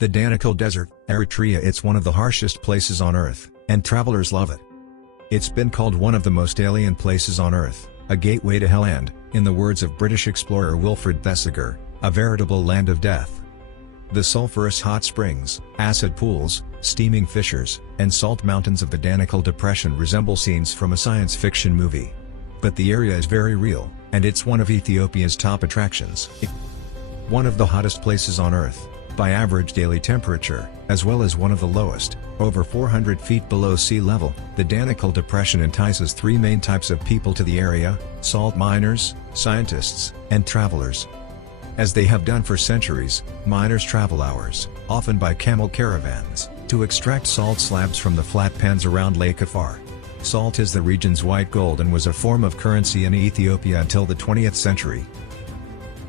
The Danakil Desert, Eritrea. It's one of the harshest places on Earth, and travelers love it. It's been called one of the most alien places on Earth, a gateway to hell and, in the words of British explorer Wilfred Thesiger, a veritable land of death. The sulfurous hot springs, acid pools, steaming fissures, and salt mountains of the Danakil Depression resemble scenes from a science fiction movie. But the area is very real, and it's one of Ethiopia's top attractions. One of the hottest places on Earth, by average daily temperature, as well as one of the lowest, over 400 feet below sea level. The Danakil Depression entices three main types of people to the area: salt miners, scientists, and travelers. As they have done for centuries, miners travel hours, often by camel caravans, to extract salt slabs from the flat pans around Lake Afar. Salt is the region's white gold and was a form of currency in Ethiopia until the 20th century.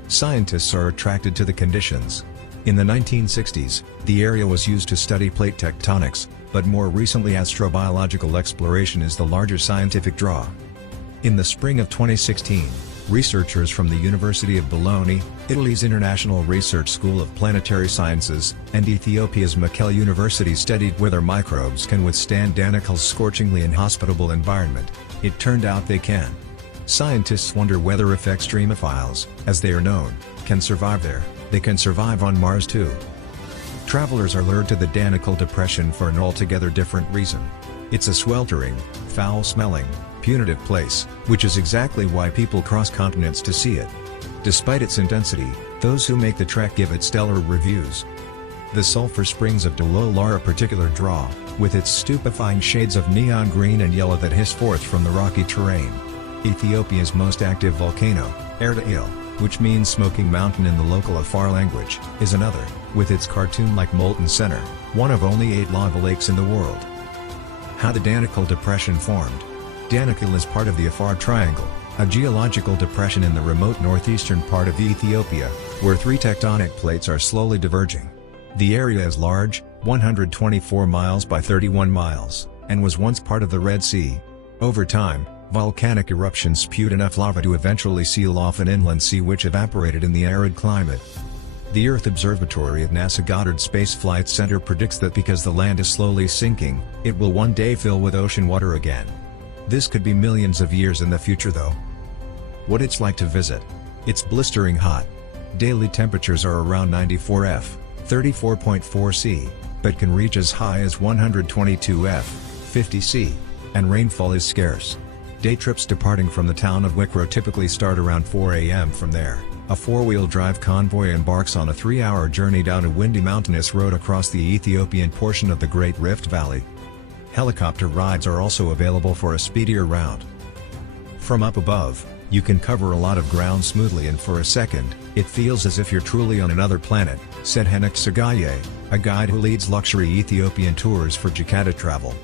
Scientists are attracted to the conditions. In the 1960s, the area was used to study plate tectonics, but more recently astrobiological exploration is the larger scientific draw. In the spring of 2016, researchers from the University of Bologna, Italy's International Research School of Planetary Sciences, and Ethiopia's Mekelle University studied whether microbes can withstand Danakil's scorchingly inhospitable environment. It turned out they can. Scientists wonder whether if extremophiles, as they are known, can survive there, they can survive on Mars too. Travelers are lured to the Danakil Depression for an altogether different reason. It's a sweltering, foul-smelling, punitive place, which is exactly why people cross continents to see it. Despite its intensity, those who make the trek give it stellar reviews. The sulfur springs of Dolol are a particular draw, with its stupefying shades of neon green and yellow that hiss forth from the rocky terrain. Ethiopia's most active volcano, Danakil, which means smoking mountain in the local Afar language, is another, with its cartoon-like molten center, one of only 8 lava lakes in the world. How the Danakil Depression formed. Danakil is part of the Afar Triangle, a geological depression in the remote northeastern part of Ethiopia, where 3 tectonic plates are slowly diverging. The area is large, 124 miles by 31 miles, and was once part of the Red Sea. Over time, volcanic eruptions spewed enough lava to eventually seal off an inland sea which evaporated in the arid climate. The Earth Observatory at NASA Goddard Space Flight Center predicts that because the land is slowly sinking, it will one day fill with ocean water again. This could be millions of years in the future though. What it's like to visit. It's blistering hot. Daily temperatures are around 94 F, 34.4 C, but can reach as high as 122 F, 50 C, and rainfall is scarce. Day trips departing from the town of Wikro typically start around 4 a.m. From there, a 4-wheel drive convoy embarks on a 3-hour journey down a windy mountainous road across the Ethiopian portion of the Great Rift Valley. Helicopter rides are also available for a speedier route. From up above, you can cover a lot of ground smoothly, and for a second, it feels as if you're truly on another planet, said Henok Sagaye, a guide who leads luxury Ethiopian tours for Jakarta Travel.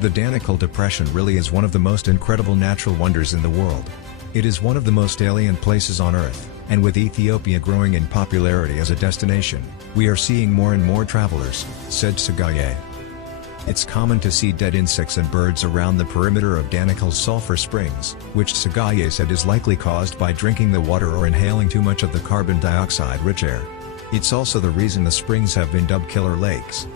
The Danakil Depression really is one of the most incredible natural wonders in the world. It is one of the most alien places on Earth, and with Ethiopia growing in popularity as a destination, we are seeing more and more travelers, said Sagaye. It's common to see dead insects and birds around the perimeter of Danakil's sulfur springs, which Sagaye said is likely caused by drinking the water or inhaling too much of the carbon dioxide-rich air. It's also the reason the springs have been dubbed killer lakes.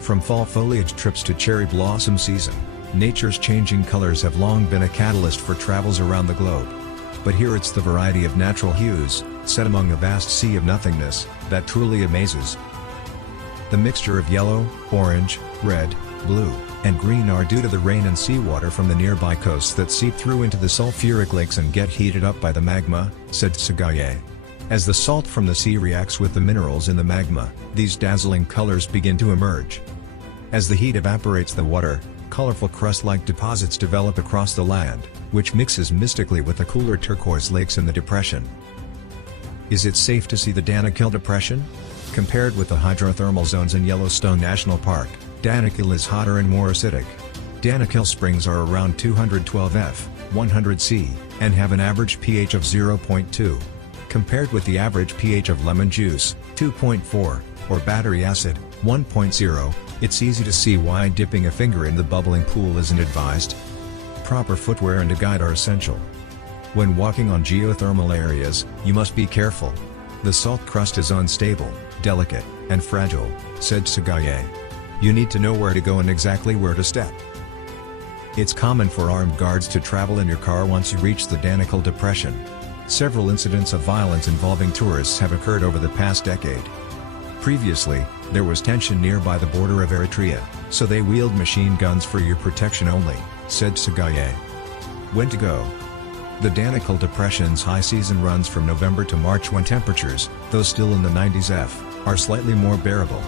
From fall foliage trips to cherry blossom season, nature's changing colors have long been a catalyst for travels around the globe. But here it's the variety of natural hues, set among a vast sea of nothingness, that truly amazes. The mixture of yellow, orange, red, blue, and green are due to the rain and seawater from the nearby coasts that seep through into the sulfuric lakes and get heated up by the magma, said Sagaye. As the salt from the sea reacts with the minerals in the magma, these dazzling colors begin to emerge. As the heat evaporates the water, colorful crust-like deposits develop across the land, which mixes mystically with the cooler turquoise lakes in the depression. Is it safe to see the Danakil Depression? Compared with the hydrothermal zones in Yellowstone National Park, Danakil is hotter and more acidic. Danakil springs are around 212 F, 100 C, and have an average pH of 0.2. Compared with the average pH of lemon juice, 2.4, or battery acid, 1.0, it's easy to see why dipping a finger in the bubbling pool isn't advised. Proper footwear and a guide are essential. When walking on geothermal areas, you must be careful. The salt crust is unstable, delicate, and fragile, said Sagaye. You need to know where to go and exactly where to step. It's common for armed guards to travel in your car once you reach the Danakil Depression. Several incidents of violence involving tourists have occurred over the past decade. Previously, there was tension nearby the border of Eritrea, so they wheeled machine guns for your protection only, said Sagaye. When to go? The Danakil Depression's high season runs from November to March when temperatures, though still in the 90s are slightly more bearable.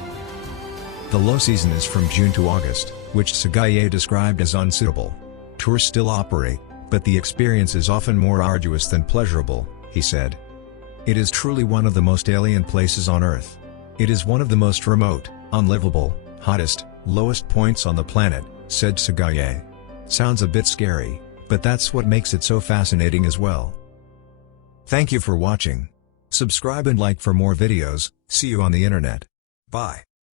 The low season is from June to August, which Sagaye described as unsuitable. Tours still operate, but the experience is often more arduous than pleasurable, he said. It is truly one of the most alien places on Earth. It is one of the most remote, unlivable, hottest, lowest points on the planet, said Sagaye. Sounds a bit scary, but that's what makes it so fascinating as well. Thank you for watching. Subscribe and like for more videos. See you on the internet. Bye.